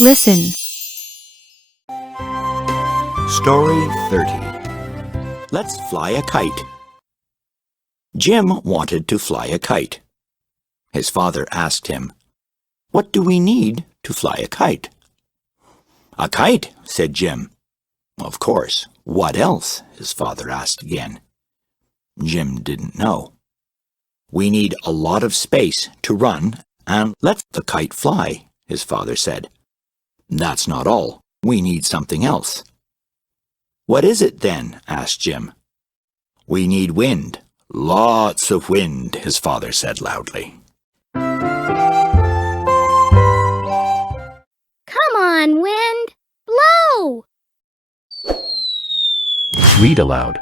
Listen. Story 30. Let's fly a kite. Jim wanted to fly a kite. His father asked him, "What do we need to fly a kite?" "A kite," said Jim. "Of course. What else?" his father asked again. Jim didn't know. "We need a lot of space to run and let the kite fly," his father said. "That's not all. We need something else." "What is it then?" asked Jim. "We need wind. Lots of wind," his father said loudly. Come on, wind, blow! Read aloud.